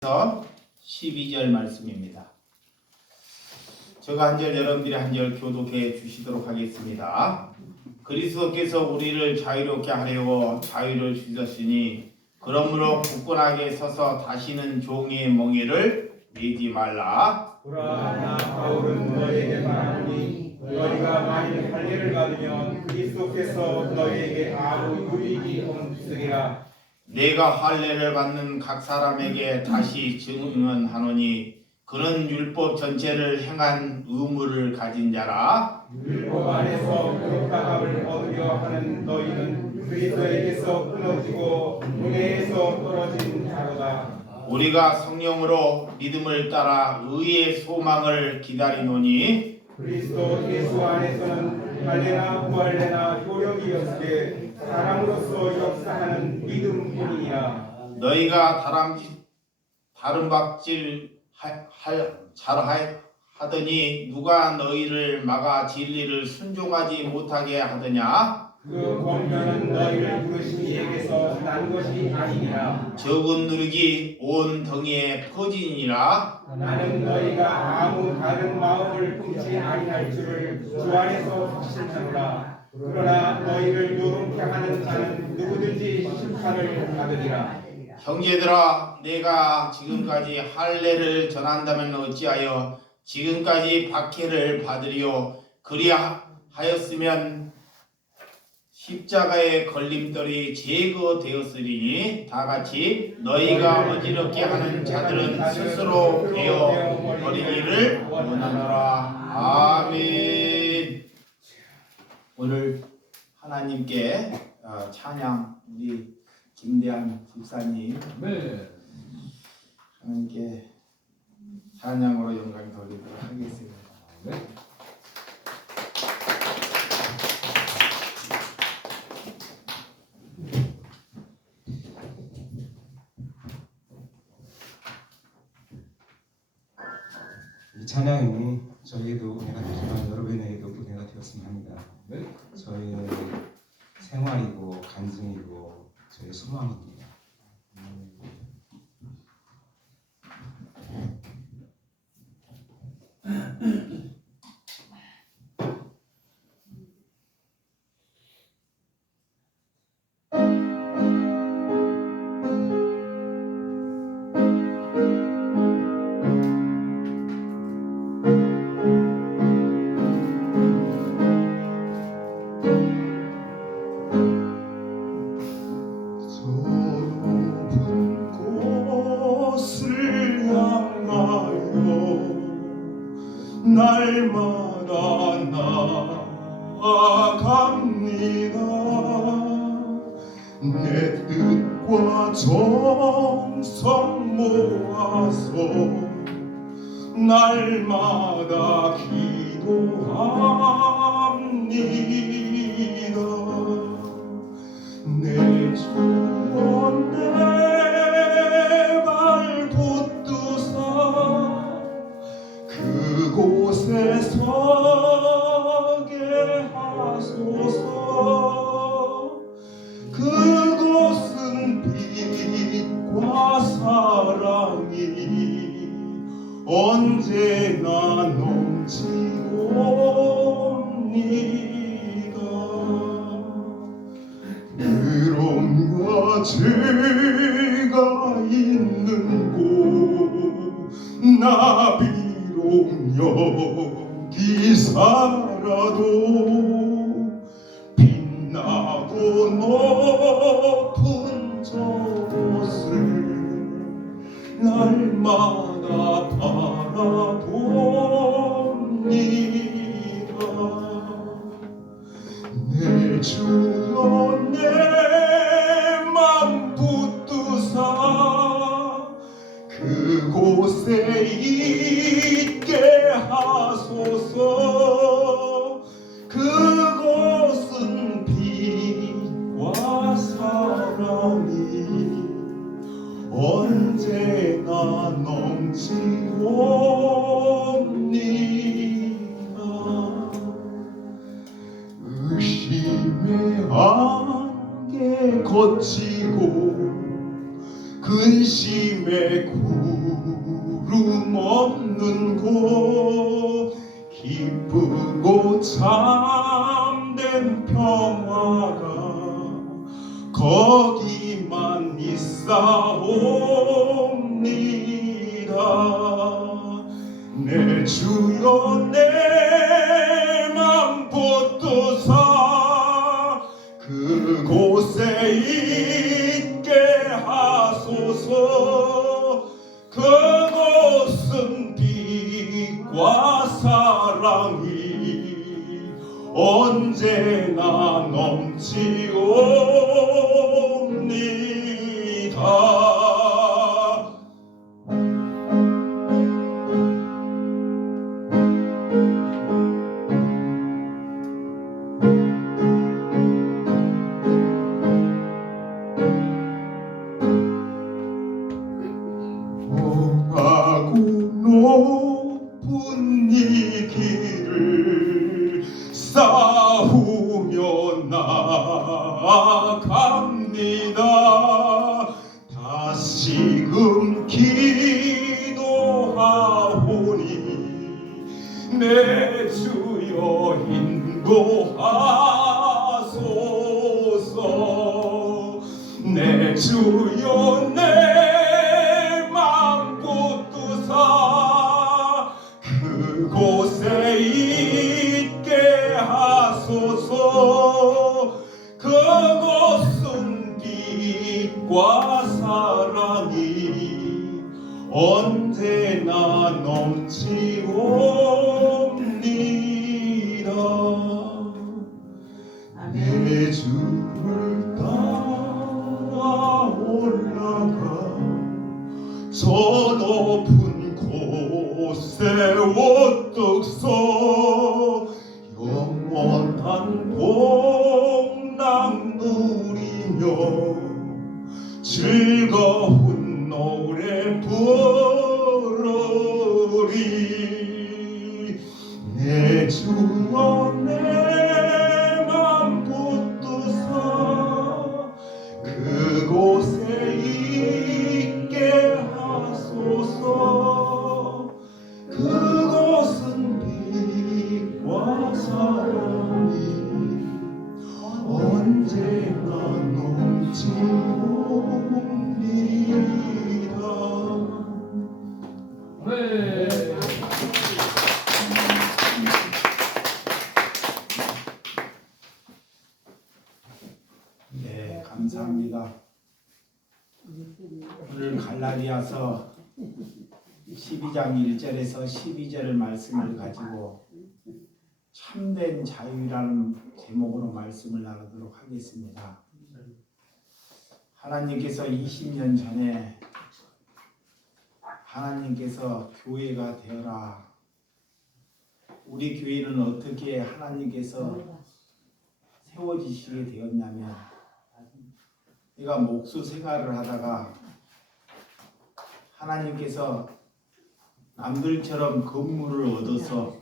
12절 말씀입니다. 제가 한 절 여러분들이 한 절 교독해 주시도록 하겠습니다. 그리스도께서 우리를 자유롭게 하려고 자유를 주셨으니 그러므로 굳건하게 서서 다시는 종의 멍에를 매지 말라. 보라, 나 바울은 너희에게 말하노니 너희가 만일 할례를 받으면 그리스도께서 너희에게 아무 유익이 없으리라. 내가 할례를 받는 각 사람에게 다시 증언하노니 그는 율법 전체를 행한 의무를 가진 자라. 율법 안에서 교육다함을 얻으려 하는 너희는 그리스도에게서 끊어지고 은혜에서 떨어진 자로다. 우리가 성령으로 믿음을 따라 의의 소망을 기다리노니 그리스도 예수 안에서는 할례나 부할례나 효력이 없으되 사람으로서 역사하는 믿음뿐이니라. 너희가 다름박질 하더니 누가 너희를 막아 진리를 순종하지 못하게 하더냐? 그 권면은 너희를 부르신 이에게서 난 것이 아니니라. 적은 누룩이 온 덩이에 퍼지니라. 나는 너희가 아무 다른 마음을 품지 아니할 줄을 주 안에서 확신하노라. 그러나 너희를 요동케 하는 자는 누구든지 심판을 받으리라. 형제들아, 내가 지금까지 할례를 전한다면 어찌하여 지금까지 박해를 받으리요? 그리하였으면 십자가의 걸림돌이 제거되었으리니 다같이 너희가 어지럽게 하는 자들은 스스로 베어 버리기를 원하노라. 아멘. 오늘 하나님께 찬양 우리 김대한 집사님 하나님께 찬양으로 영광 돌리도록 하겠습니다. 이 찬양이 저희에도 은혜가 되지만 여러분에게도 은혜가 되었으면 합니다. 저희의 생활이고 간증이고 저희의 소망입니다. 날마다 나아갑니다. 내 뜻과 정성 모아서 날마다 기도합니다. 내 주여 내 발 붙드사 그곳에 서게 하소서. 그곳은 빛과 사랑이 언제나 넘치옵니다. 그럼과 죄가 있는 곳 나 비록 여기 살아도 빛나고 높은 저곳을 날마다 바라봅니다. 내 주여 내 맘 붙드사 그곳에 있게 하소서. 그곳은 빛과 사랑이 언제나 넘치옵니다. 의심의 안개 거치고 근심의 구 구름 없는 곳 기쁘고 참된 평화가 거기만 있사옵니다. 내 주여 내 맘 붙드사 그곳에 있게 하소서. 그곳은 빛과 사랑이 언제나 넘치옵니다. 하고 높은 이 길을 싸우며 나아갑니다. 다시금 기도하오니 내 주여 인도하소서. 내 주여 내맘 붙드사 그곳에 있게 하소서. 그곳은 빛과 사랑이 언제나 넘치옵니다. 내 주를 따라 올라가 저 높은 곳에 오뚝서 영원한 복락 누리며 즐거운 노래 부르리. 내 주여 내 맘 붙드사 그곳에 있게 하소서. 그곳은 빛과 사랑이 언제나 넘치옵니다. 네, 감사합니다. 오늘 갈라디아서 12장 1절에서 12절 말씀을 가지고 참된 자유라는 제목으로 말씀을 나누도록 하겠습니다. 하나님께서 20년 전에 하나님께서 교회가 되어라. 우리 교회는 어떻게 하나님께서 세워지시게 되었냐면, 내가 목수 생활을 하다가 하나님께서 남들처럼 건물을 얻어서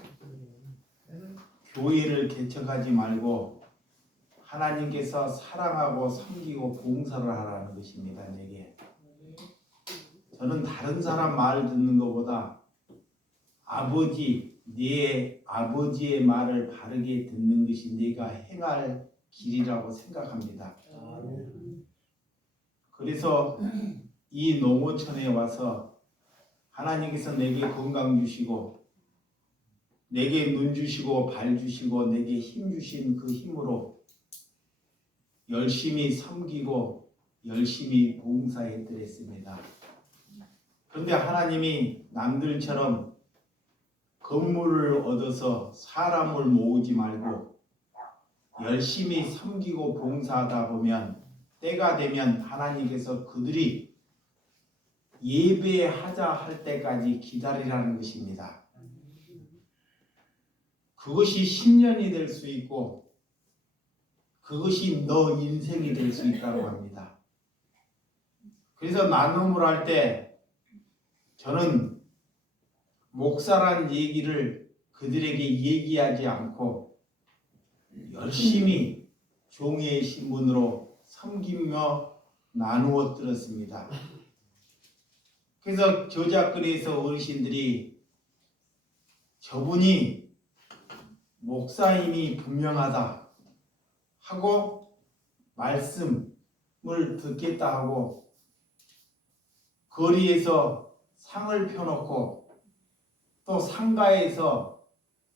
교회를 개척하지 말고 하나님께서 사랑하고 섬기고 봉사를 하라는 것입니다. 내게. 저는 다른 사람 말 듣는 것보다 내 아버지의 말을 바르게 듣는 것이 내가 행할 길이라고 생각합니다. 그래서 이 농어촌에 와서 하나님께서 내게 건강 주시고 내게 눈 주시고 발 주시고 내게 힘 주신 그 힘으로 열심히 섬기고 열심히 봉사했더랬습니다. 그런데 하나님이 남들처럼 건물을 얻어서 사람을 모으지 말고 열심히 섬기고 봉사하다 보면 때가 되면 하나님께서 그들이 예배하자 할 때까지 기다리라는 것입니다. 그것이 10년이 될 수 있고 그것이 너 인생이 될 수 있다고 합니다. 그래서 나눔을 할 때 저는 목사란 얘기를 그들에게 얘기하지 않고 열심히 종의 신분으로 섬기며 나누어 들었습니다. 그래서 저작거리에서 어르신들이 저분이 목사임이 분명하다 하고 말씀을 듣겠다 하고 거리에서 상을 펴놓고 또 상가에서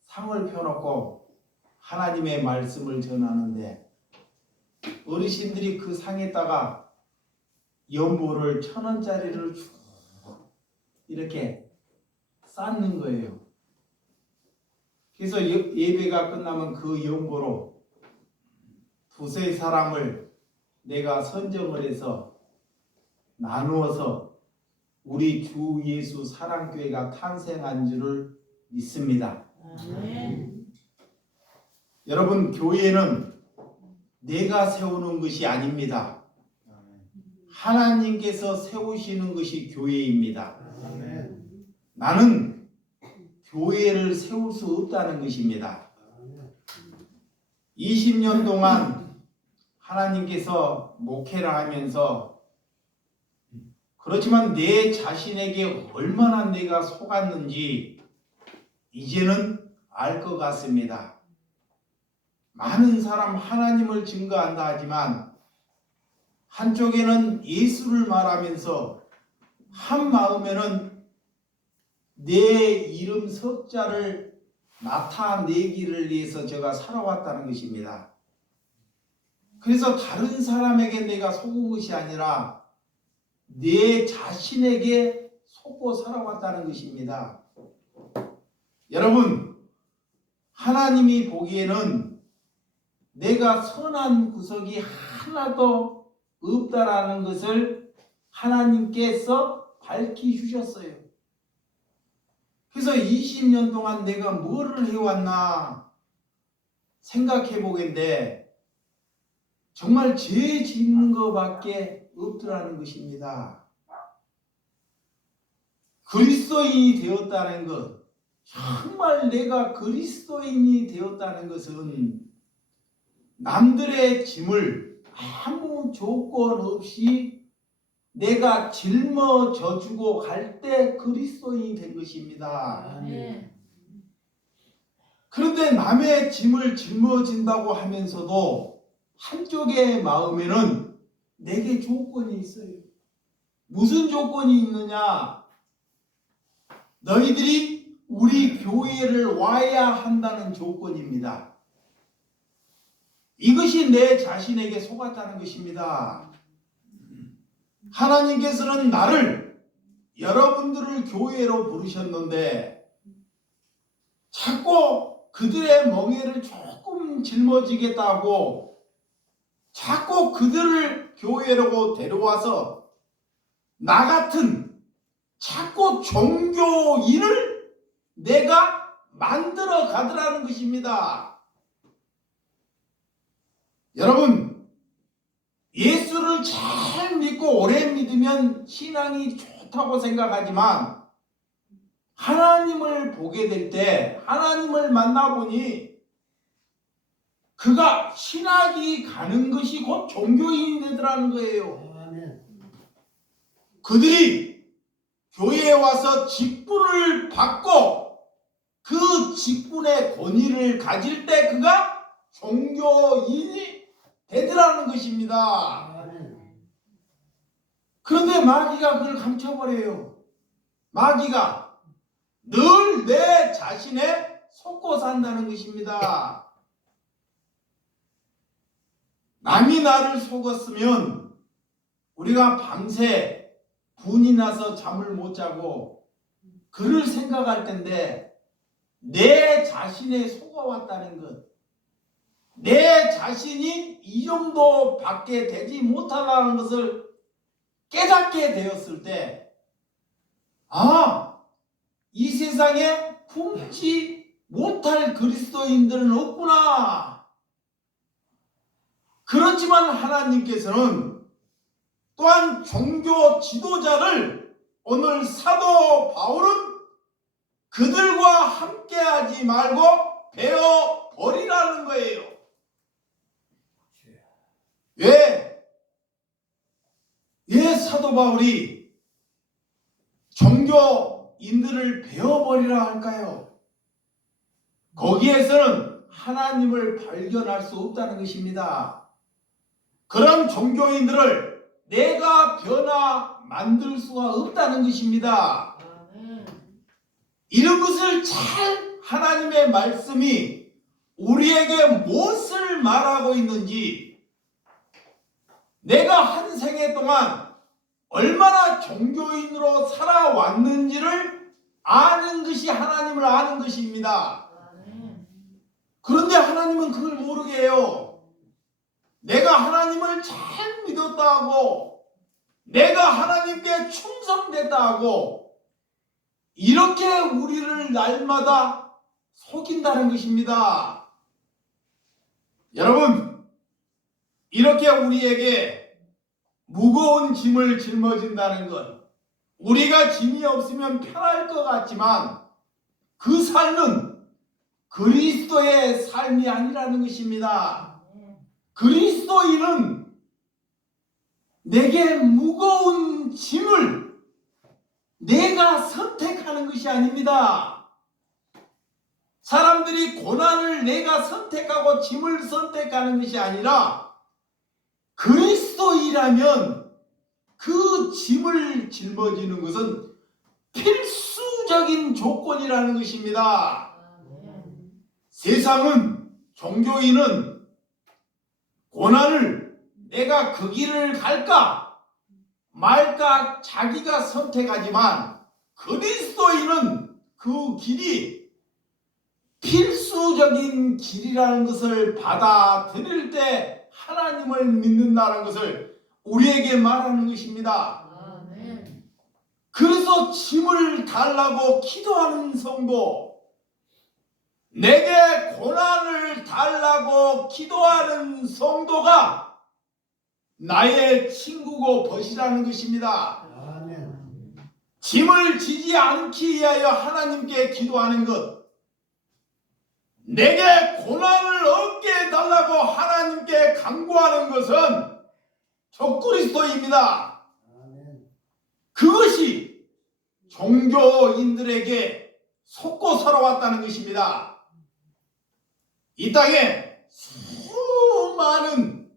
상을 펴놓고 하나님의 말씀을 전하는데 어르신들이 그 상에다가 연보를 1,000원짜리를 쭉 이렇게 쌓는 거예요. 그래서 예배가 끝나면 그 연보로 두세 사람을 내가 선정을 해서 나누어서 우리 주 예수 사랑교회가 탄생한 줄을 믿습니다. 여러분, 교회는 내가 세우는 것이 아닙니다. 하나님께서 세우시는 것이 교회입니다. 나는 교회를 세울 수 없다는 것입니다. 20년 동안 하나님께서 목회를 하면서 그렇지만 내 자신에게 얼마나 내가 속았는지 이제는 알 것 같습니다. 많은 사람 하나님을 증거한다 하지만 한쪽에는 예수를 말하면서 한 마음에는 내 이름 석자를 나타내기를 위해서 제가 살아왔다는 것입니다. 그래서 다른 사람에게 내가 속은 것이 아니라 내 자신에게 속고 살아왔다는 것입니다. 여러분, 하나님이 보기에는 내가 선한 구석이 하나도 없다라는 것을 하나님께서 밝히주셨어요. 그래서 20년 동안 내가 뭐를 해왔나 생각해 보겠는데 정말 죄 짓는 것밖에 없더라는 것입니다. 그리스도인이 되었다는 것, 정말 내가 그리스도인이 되었다는 것은 남들의 짐을 아무 조건 없이 내가 짊어져 주고 갈 때 그리스도인이 된 것입니다. 그런데 남의 짐을 짊어진다고 하면서도 한쪽의 마음에는 내게 조건이 있어요. 무슨 조건이 있느냐? 너희들이 우리 교회를 와야 한다는 조건입니다. 이것이 내 자신에게 속았다는 것입니다. 하나님께서는 나를, 여러분들을 교회로 부르셨는데 자꾸 그들의 멍에를 조금 짊어지겠다고 자꾸 그들을 교회로 데려와서 나 같은 자꾸 종교인을 내가 만들어 가더라는 것입니다. 여러분, 예수를 잘 믿고 오래 믿으면 신앙이 좋다고 생각하지만 하나님을 보게 될 때, 하나님을 만나보니 그가 신학이 가는 것이 곧 종교인이 되더라는 거예요. 그들이 교회에 와서 직분을 받고 그 직분의 권위를 가질 때 그가 종교인이 되더라는 것입니다. 그런데 마귀가 그걸 감춰버려요. 마귀가 늘 내 자신에 속고 산다는 것입니다. 남이 나를 속았으면 우리가 밤새 분이 나서 잠을 못 자고 그를 생각할 텐데 내 자신에 속아왔다는 것, 내 자신이 이 정도밖에 되지 못하다는 것을 깨닫게 되었을 때, 이 세상에 품지 못할 그리스도인들은 없구나. 그렇지만 하나님께서는 또한 종교 지도자를 오늘 사도 바울은 그들과 함께하지 말고 베어 버리라는 거예요. 왜 사도 바울이 종교인들을 베어버리라 할까요? 거기에서는 하나님을 발견할 수 없다는 것입니다. 그런 종교인들을 내가 변화 만들 수가 없다는 것입니다. 이런 것을 잘 하나님의 말씀이 우리에게 무엇을 말하고 있는지, 내가 한 생애 동안 얼마나 종교인으로 살아왔는지를 아는 것이 하나님을 아는 것입니다. 그런데 하나님은 그걸 모르게 해요. 내가 하나님을 잘 믿었다 하고, 내가 하나님께 충성됐다 하고, 이렇게 우리를 날마다 속인다는 것입니다. 여러분, 이렇게 우리에게 무거운 짐을 짊어진다는 것, 우리가 짐이 없으면 편할 것 같지만 그 삶은 그리스도의 삶이 아니라는 것입니다. 그리스도인은 내게 무거운 짐을 내가 선택하는 것이 아닙니다. 사람들이 고난을 내가 선택하고 짐을 선택하는 것이 아니라, 그리스도이라면 그 짐을 짊어지는 것은 필수적인 조건이라는 것입니다. 세상은, 종교인은 고난을 내가 그 길을 갈까 말까 자기가 선택하지만, 그리스도인은 그 길이 필수적인 길이라는 것을 받아들일 때 하나님을 믿는다는 것을 우리에게 말하는 것입니다. 그래서 짐을 달라고 기도하는 성도, 내게 고난을 달라고 기도하는 성도가 나의 친구고 벗이라는 것입니다. 짐을 지지 않기 위하여 하나님께 기도하는 것, 내게 고난을 얻게 해달라고 하나님께 간구하는 것은 적그리스도입니다. 그것이 종교인들에게 속고 살아왔다는 것입니다. 이 땅에 수많은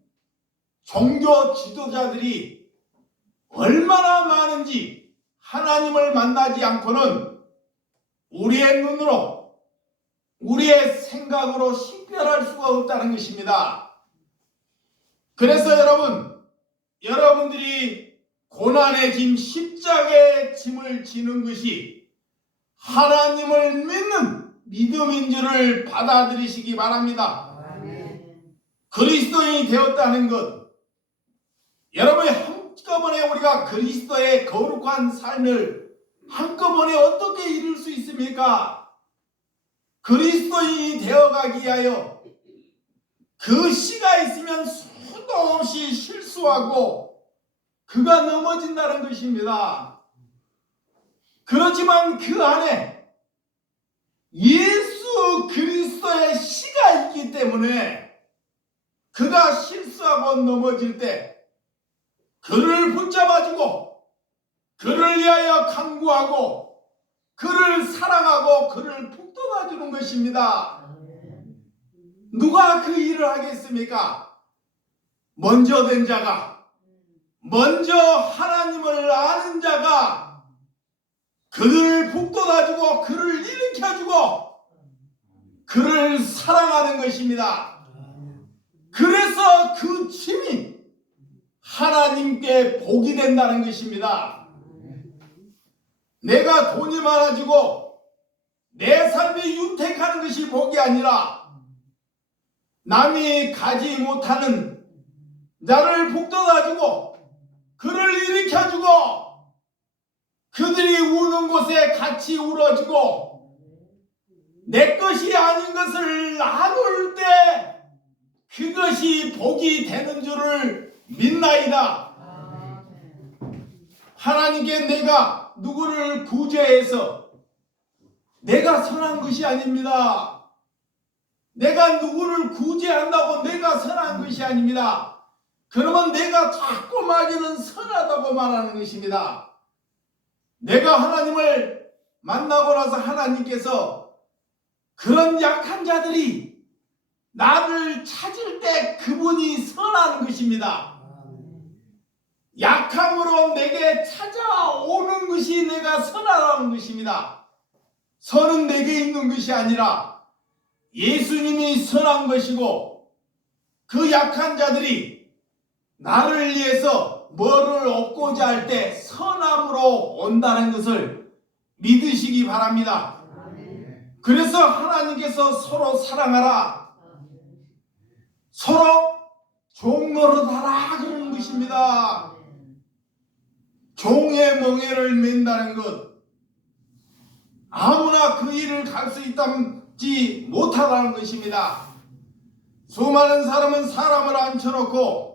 종교 지도자들이 얼마나 많은지 하나님을 만나지 않고는 우리의 눈으로, 우리의 생각으로 식별할 수가 없다는 것입니다. 그래서 여러분들이 고난의 짐, 십자가의 짐을 지는 것이 하나님을 믿는 믿음인 줄을 받아들이시기 바랍니다. 그리스도인이 되었다는 것, 여러분이 한꺼번에 우리가 그리스도의 거룩한 삶을 한꺼번에 어떻게 이룰 수 있습니까? 그리스도인이 되어가기 위하여 그 씨가 있으면 수도 없이 실수하고 그가 넘어진다는 것입니다. 그렇지만 그 안에 예수 그리스도의 씨가 있기 때문에 그가 실수하고 넘어질 때 그를 붙잡아주고 그를 위하여 간구하고 그를 사랑하고 그를 북돋아주는 것입니다. 누가 그 일을 하겠습니까? 먼저 된 자가, 먼저 하나님을 아는 자가 그를 북돋아주고 그를 일으켜주고 그를 사랑하는 것입니다. 그래서 그 짐이 하나님께 복이 된다는 것입니다. 내가 돈이 많아지고 내 삶이 윤택하는 것이 복이 아니라 남이 가지 못하는 나를 북돋아주고 그를 일으켜주고 그들이 우는 곳에 같이 울어주고 내 것이 아닌 것을 나눌 때 그것이 복이 되는 줄을 믿나이다. 하나님께 내가 누구를 구제해서 내가 선한 것이 아닙니다. 내가 누구를 구제한다고 내가 선한 것이 아닙니다. 그러면 내가 자꾸 마귀는 선하다고 말하는 것입니다. 내가 하나님을 만나고 나서 하나님께서 그런 약한 자들이 나를 찾을 때 그분이 선한 것입니다. 약함으로 내게 찾아오는 것이 내가 선하다는 것입니다. 선은 내게 있는 것이 아니라 예수님이 선한 것이고, 그 약한 자들이 나를 위해서 뭐를 얻고자 할 때 선함으로 온다는 것을 믿으시기 바랍니다. 그래서 하나님께서 서로 사랑하라, 서로 종노릇하라 그러는 것입니다. 종의 멍에를 맨다는 것, 아무나 그 일을 갈 수 있지 못하다는 것입니다. 수많은 사람은 사람을 앉혀놓고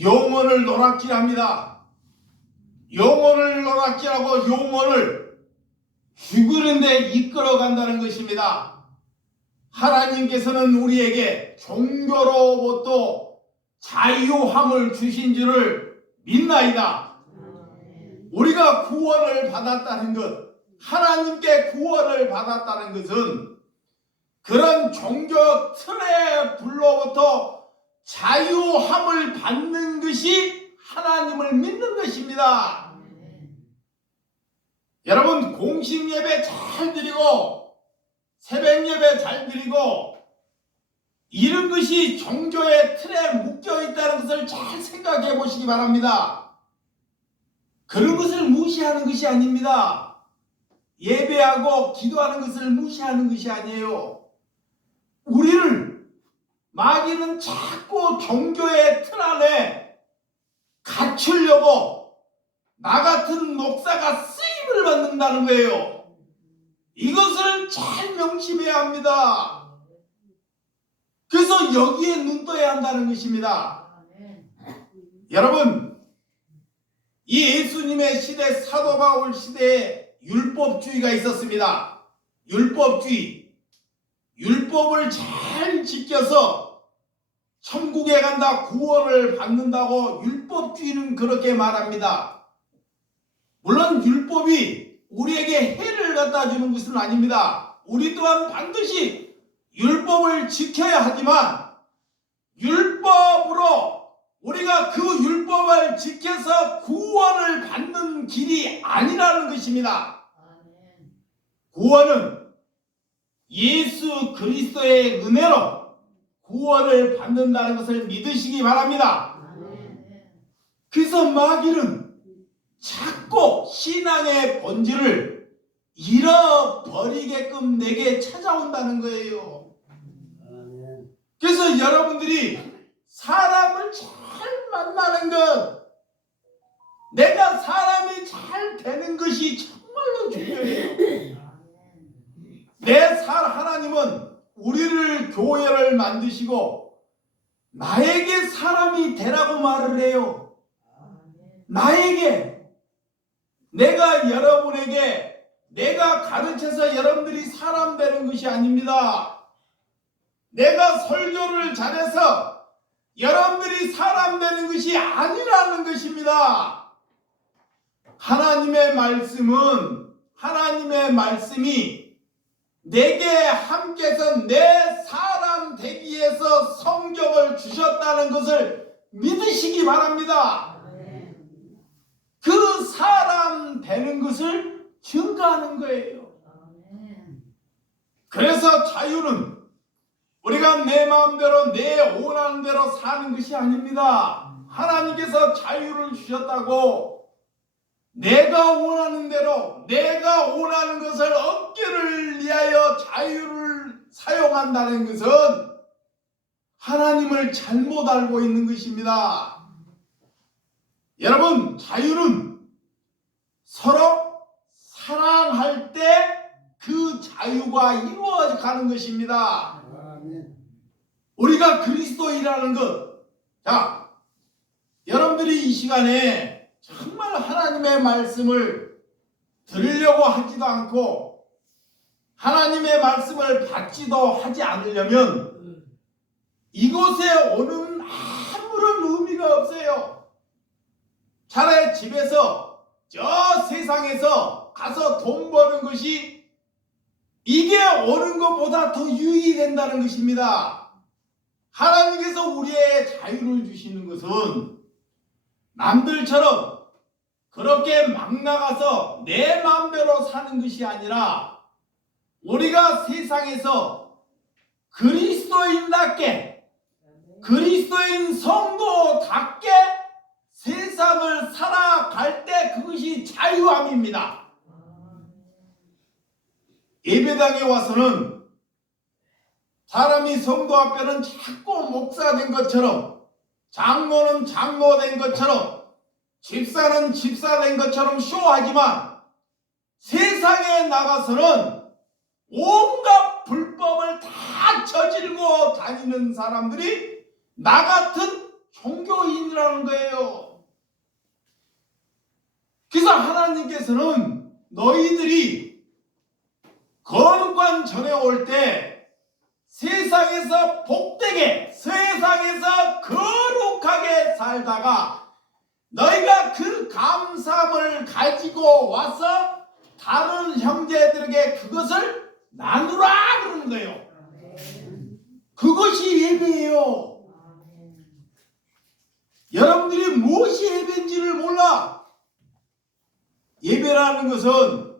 영혼을 노랗기합니다. 영혼을 노랗기하고 영혼을 죽이는 데 이끌어간다는 것입니다. 하나님께서는 우리에게 종교로부터 자유함을 주신 줄을 믿나이다. 우리가 구원을 받았다는 것, 하나님께 구원을 받았다는 것은 그런 종교 틀의 불로부터 자유함을 받는 것이 하나님을 믿는 것입니다. 여러분, 공식 예배 잘 드리고 새벽 예배 잘 드리고 이런 것이 종교의 틀에 묶여 있다는 것을 잘 생각해 보시기 바랍니다. 그런 것을 무시하는 것이 아닙니다. 예배하고 기도하는 것을 무시하는 것이 아니에요. 우리를 마귀는 자꾸 종교의 틀 안에 갖추려고 나 같은 목사가 쓰임을 받는다는 거예요. 이것을 잘 명심해야 합니다. 그래서 여기에 눈 떠야 한다는 것입니다. 여러분, 이 예수님의 시대, 사도 바울 시대에 율법주의가 있었습니다. 율법주의. 율법을 잘 지켜서 천국에 간다, 구원을 받는다고 율법주의는 그렇게 말합니다. 물론 율법이 우리에게 해를 갖다 주는 것은 아닙니다. 우리 또한 반드시 율법을 지켜야 하지만 율법으로 우리가 그 율법을 지켜서 구원을 받는 길이 아니라는 것입니다. 구원은 예수 그리스도의 은혜로 구원을 받는다는 것을 믿으시기 바랍니다. 그래서 마귀는 자꾸 신앙의 본질을 잃어버리게끔 내게 찾아온다는 거예요. 그래서 여러분들이 사람을 잘 만나는 것, 내가 사람이 잘 되는 것이 정말로 중요해요. 하나님은 우리를 교회를 만드시고 나에게 사람이 되라고 말을 해요. 나에게, 내가 여러분에게 내가 가르쳐서 여러분들이 사람 되는 것이 아닙니다. 내가 설교를 잘해서 여러분들이 사람 되는 것이 아니라는 것입니다. 하나님의 말씀이 내게 함께서 내 사람 되기 위해서 성경을 주셨다는 것을 믿으시기 바랍니다. 그 사람 되는 것을 증거하는 거예요. 그래서 자유는 우리가 내 마음대로 내 원하는 대로 사는 것이 아닙니다. 하나님께서 자유를 주셨다고 내가 원하는 대로 내가 원하는 것을 얻기를 위하여 자유를 사용한다는 것은 하나님을 잘못 알고 있는 것입니다. 여러분, 자유는 서로 사랑할 때 그 자유가 이루어져 가는 것입니다. 우리가 그리스도인이라는 것, 자, 여러분들이 이 시간에 정말 하나님의 말씀을 들으려고 하지도 않고 하나님의 말씀을 받지도 하지 않으려면 이곳에 오는 아무런 의미가 없어요. 차라리 집에서 저 세상에서 가서 돈 버는 것이 이게 오는 것보다 더 유익이 된다는 것입니다. 하나님께서 우리의 자유를 주시는 것은 남들처럼 그렇게 막 나가서 내 마음대로 사는 것이 아니라 우리가 세상에서 그리스도인답게 그리스도인 성도답게 세상을 살아갈 때 그것이 자유함입니다. 예배당에 와서는 사람이 성도 앞에는 자꾸 목사 된 것처럼, 장로는 장로 된 것처럼, 집사는 집사 된 것처럼 쇼하지만 세상에 나가서는 온갖 불법을 다 저질고 다니는 사람들이 나 같은 종교인이라는 거예요. 그래서 하나님께서는 너희들이 거룩한 전에 올 때 세상에서 복되게 세상에서 거룩하게 살다가 너희가 그 감사함을 가지고 와서 다른 형제들에게 그것을 나누라 그러는 거예요. 그것이 예배예요. 여러분들이 무엇이 예배인지를 몰라. 예배라는 것은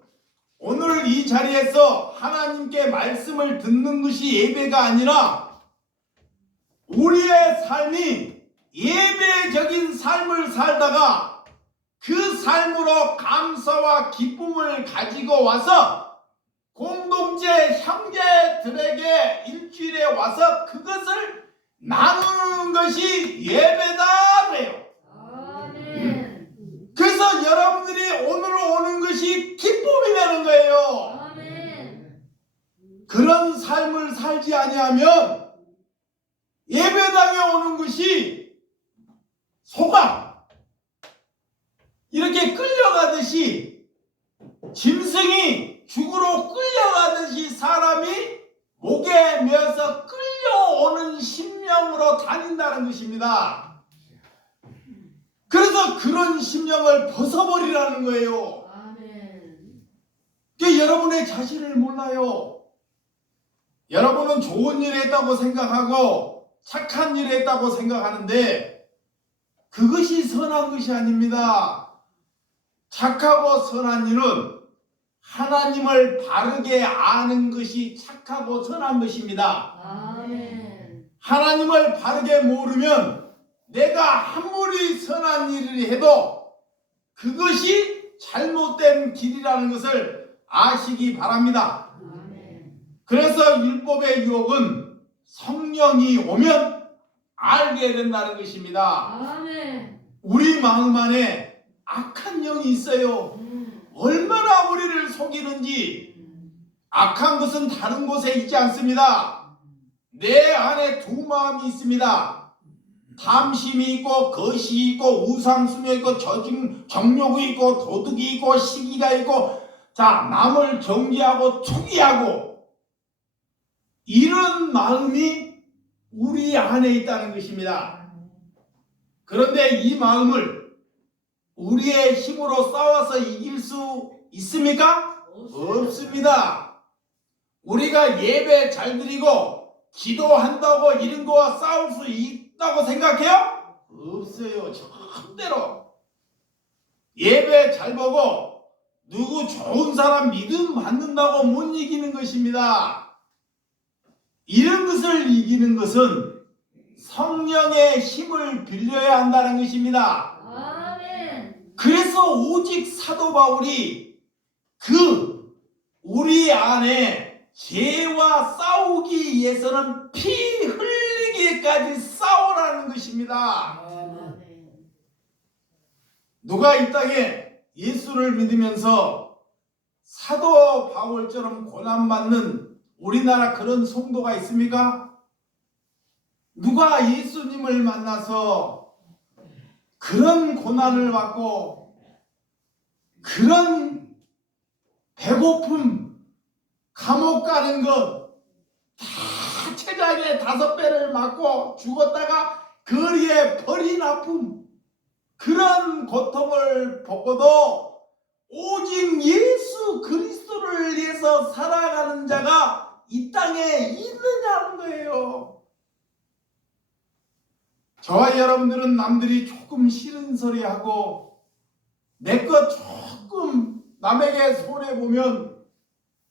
오늘 이 자리에서 하나님께 말씀을 듣는 것이 예배가 아니라 우리의 삶이 예배적인 삶을 살다가 그 삶으로 감사와 기쁨을 가지고 와서 공동체 형제들에게 일주일에 와서 그것을 나누는 것이 예배다 그래요. 그래서 여러분들이 오늘 오는 것이 기쁨이 되는 거예요. 그런 삶을 살지 아니하면 예배당에 오는 것이 소가 이렇게 끌려가듯이 짐승이 죽으러 끌려가듯이 사람이 목에 매어서 끌려오는 심령으로 다닌다는 것입니다. 그래서 그런 심령을 벗어버리라는 거예요. 그러니까 여러분의 자신을 몰라요. 여러분은 좋은 일을 했다고 생각하고 착한 일을 했다고 생각하는데 그것이 선한 것이 아닙니다. 착하고 선한 일은 하나님을 바르게 아는 것이 착하고 선한 것입니다. 하나님을 바르게 모르면 내가 아무리 선한 일을 해도 그것이 잘못된 길이라는 것을 아시기 바랍니다. 그래서 율법의 유혹은 성령이 오면 알게 된다는 것입니다. 우리 마음 안에 악한 영이 있어요. 얼마나 우리를 속이는지. 악한 것은 다른 곳에 있지 않습니다. 내 안에 두 마음이 있습니다. 탐심이 있고 거식이 있고 우상숭이 있고 정욕이 있고 도둑이 있고 시기가 있고 남을 정죄하고 투기하고 이런 마음이 우리 안에 있다는 것입니다. 그런데 이 마음을 우리의 힘으로 싸워서 이길 수 있습니까? 없습니다. 우리가 예배 잘 드리고 기도한다고 이런 거와 싸울 수 있다고 생각해요? 없어요. 절대로. 예배 잘 보고 누구 좋은 사람 믿음 받는다고 못 이기는 것입니다. 이런 것을 이기는 것은 성령의 힘을 빌려야 한다는 것입니다. 그래서 오직 사도 바울이 우리 안에 죄와 싸우기 위해서는 피 흘리기까지 싸우라는 것입니다. 누가 이 땅에 예수를 믿으면서 사도 바울처럼 고난받는 우리나라 그런 성도가 있습니까? 누가 예수님을 만나서 그런 고난을 받고 그런 배고픔, 감옥 가는 것 다 체장에 5배를 맞고 죽었다가 거리에 버린 아픔 그런 고통을 보고도 오직 예수 그리스도를 위해서 살아가는 자가 이 땅에 있느냐는 거예요. 저와 여러분들은 남들이 조금 싫은 소리 하고 내 것 조금 남에게 손해보면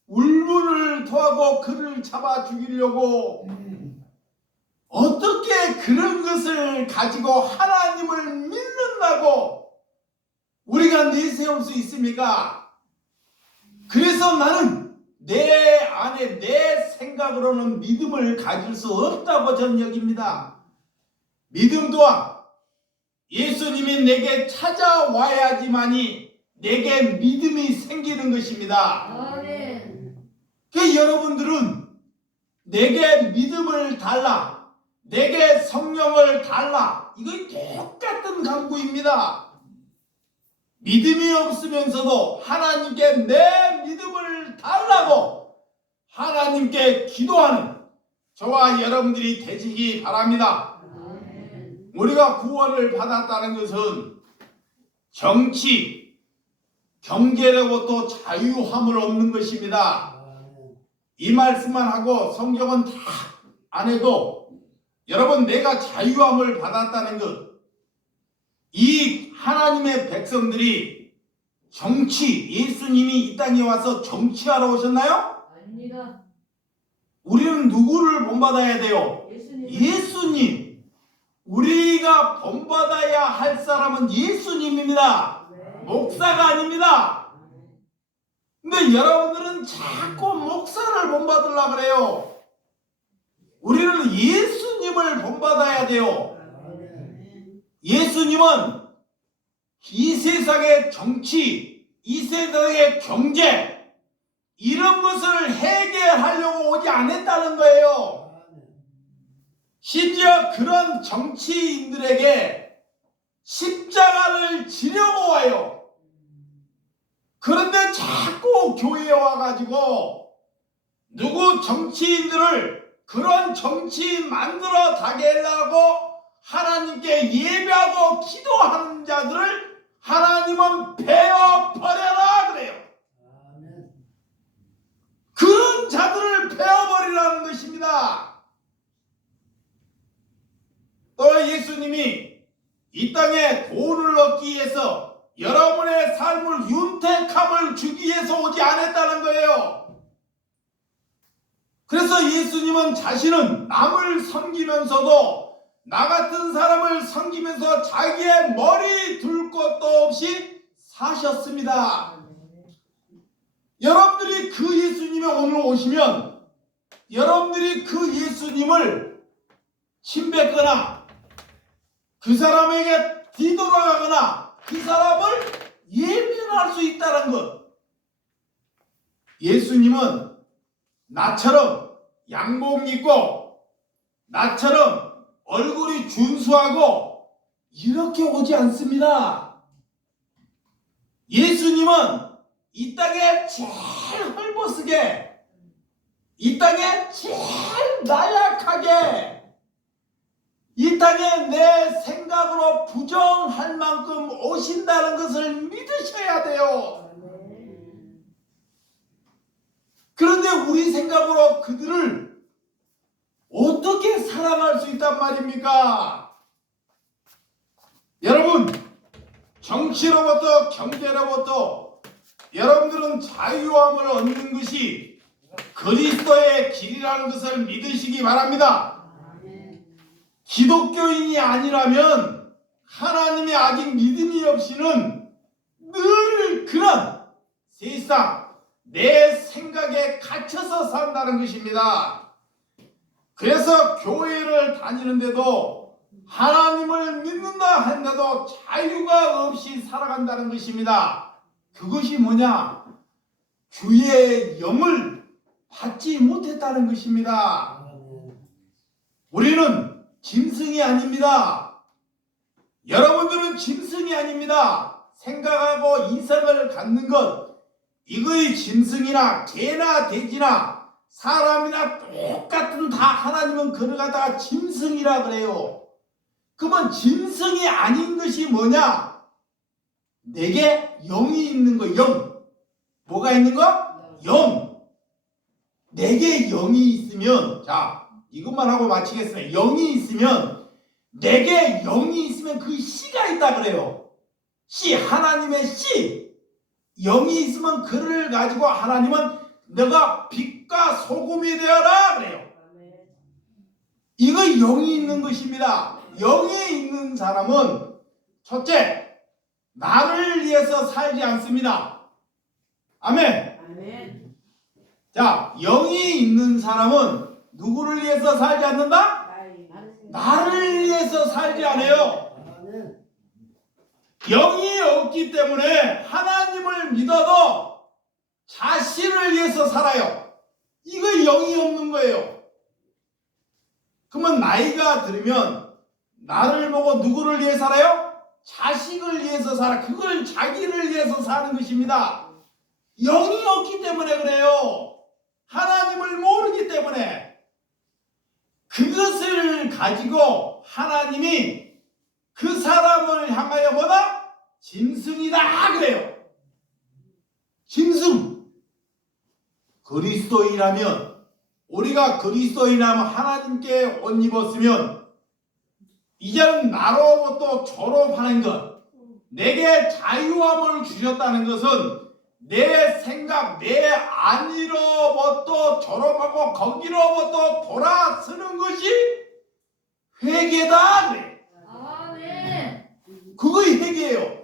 울분을 토하고 그를 잡아 죽이려고 어떻게 그런 것을 가지고 하나님을 믿는다고 우리가 내세울 수 있습니까? 그래서 나는 내 안에 내 생각으로는 믿음을 가질 수 없다고 저는 여깁니다. 믿음 또한 예수님이 내게 찾아와야지만이 내게 믿음이 생기는 것입니다. 아멘. 그 여러분들은 내게 믿음을 달라, 내게 성령을 달라, 이거 똑같은 강구입니다. 믿음이 없으면서도 하나님께 내 믿음을 달라고 하나님께 기도하는 저와 여러분들이 되시기 바랍니다. 아멘. 우리가 구원을 받았다는 것은 정치, 경제로부터 자유함을 얻는 것입니다. 이 말씀만 하고 성경은 다 안 해도 여러분 내가 자유함을 받았다는 것, 이 하나님의 백성들이 정치, 예수님이 이 땅에 와서 정치하러 오셨나요? 아닙니다. 우리는 누구를 본받아야 돼요? 예수님. 예수님. 우리가 본받아야 할 사람은 예수님입니다. 네. 목사가 아닙니다. 근데 여러분들은 자꾸 목사를 본받으려고 그래요. 우리는 예수님을 본받아야 돼요. 예수님은 이 세상의 정치, 이 세상의 경제, 이런 것을 해결하려고 오지 않았다는 거예요. 심지어 그런 정치인들에게 십자가를 지려고 와요. 그런데 자꾸 교회에 와가지고 누구 정치인들을 그런 정치인 만들어 다게하려고 하나님께 예배하고 기도하는 자들을 하나님은 베어버려라 그래요. 그런 자들을 베어버리라는 것입니다. 또 예수님이 이 땅에 돈을 얻기 위해서 여러분의 삶을 윤택함을 주기 위해서 오지 않았다는 거예요. 그래서 예수님은 자신은 남을 섬기면서도 나 같은 사람을 섬기면서 자기의 머리 둘 것도 없이 사셨습니다. 여러분들이 그 예수님이 오늘 오시면 여러분들이 그 예수님을 침뱉거나 그 사람에게 뒤돌아가거나 그 사람을 예면할 수 있다는 것. 예수님은 나처럼 양복 입고 나처럼 얼굴이 준수하고 이렇게 오지 않습니다. 예수님은 이 땅에 제일 헐벗게, 이 땅에 제일 나약하게, 이 땅에 내 생각으로 부정할 만큼 오신다는 것을 믿으셔야 돼요. 그런데 우리 생각으로 그들을 어떻게 사랑할 수 있단 말입니까? 여러분, 정치로부터 경제로부터 여러분들은 자유함을 얻는 것이 그리스도의 길이라는 것을 믿으시기 바랍니다. 기독교인이 아니라면 하나님의 아직 믿음이 없이는 늘 그런 세상 내 생각에 갇혀서 산다는 것입니다. 그래서 교회를 다니는데도 하나님을 믿는다 하는데도 자유가 없이 살아간다는 것입니다. 그것이 뭐냐? 주의 영을 받지 못했다는 것입니다. 우리는 짐승이 아닙니다. 여러분들은 짐승이 아닙니다. 생각하고 이성을 갖는 것, 이거의 짐승이나 개나 돼지나 사람이나 똑같은 다 하나님은 그러가다가 짐승이라 그래요. 그러면 짐승이 아닌 것이 뭐냐? 내게 영이 있는 거, 영. 뭐가 있는 거? 영. 내게 영이 있으면, 자, 이것만 하고 마치겠습니다. 영이 있으면, 내게 영이 있으면 그 씨가 있다 그래요. 씨, 하나님의 씨. 영이 있으면 그를 가지고 하나님은 너가 빛과 소금이 되어라 그래요. 이거 영이 있는 것입니다. 영이 있는 사람은 첫째, 나를 위해서 살지 않습니다. 아멘. 아멘. 자, 영이 있는 사람은 누구를 위해서 살지 않는다? 나를 위해서 살지 않아요. 영이 없기 때문에 하나님을 믿어도 자신을 위해서 살아요. 이거 영이 없는 거예요. 그러면 나이가 들으면 나를 보고 누구를 위해 살아요? 자식을 위해서 살아. 그걸 자기를 위해서 사는 것입니다. 영이 없기 때문에 그래요. 하나님을 모르기 때문에. 그것을 가지고 하나님이 그 사람을 향하여 뭐다? 짐승이다 그래요. 짐승. 그리스도인이라면, 우리가 그리스도인이라면 하나님께 옷 입었으면 이제는 나로부터 졸업하는 것, 내게 자유함을 주셨다는 것은 내 생각, 내 안위로부터 졸업하고 거기로부터 돌아서는 것이 회개다 그래. 아멘. 그거이 회개예요.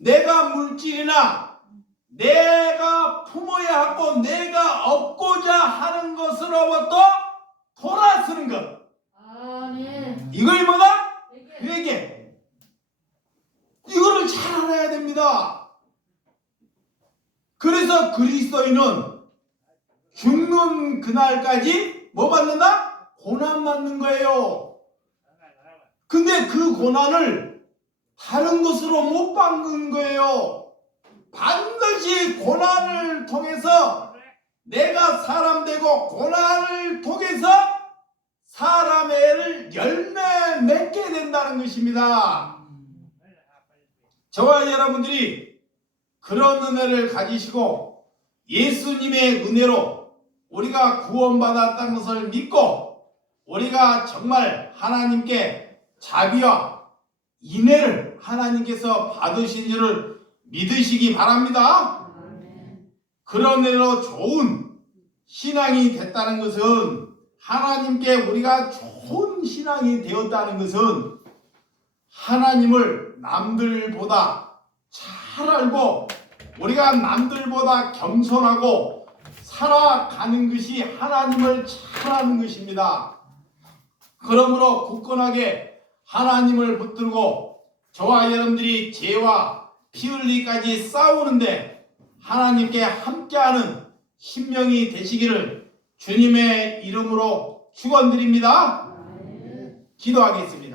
내가 물질이나 내가 품어야 하고 내가 얻고자 하는 것으로부터 돌아서는 것. 아멘. 이걸 뭐다? 회개. 회개. 이거를 잘 알아야 됩니다. 그래서 그리스도인은 죽는 그날까지 뭐 받는다? 고난 받는 거예요. 근데 그 고난을 다른 것으로 못 받는 거예요. 반드시 고난을 통해서 내가 사람 되고 고난을 통해서 사람의 열매 맺게 된다는 것입니다. 저와 여러분들이 그런 은혜를 가지시고 예수님의 은혜로 우리가 구원받았다는 것을 믿고 우리가 정말 하나님께 자비와 인애를 하나님께서 받으신 줄을 믿으시기 바랍니다. 그런 은혜로 좋은 신앙이 됐다는 것은, 하나님께 우리가 좋은 신앙이 되었다는 것은 하나님을 남들보다 잘 알고 우리가 남들보다 겸손하고 살아가는 것이 하나님을 잘 아는 것입니다. 그러므로 굳건하게 하나님을 붙들고 저와 여러분들이 죄와 피 흘리기까지 싸우는데 하나님께 함께하는 신명이 되시기를 주님의 이름으로 축원드립니다. 기도하겠습니다.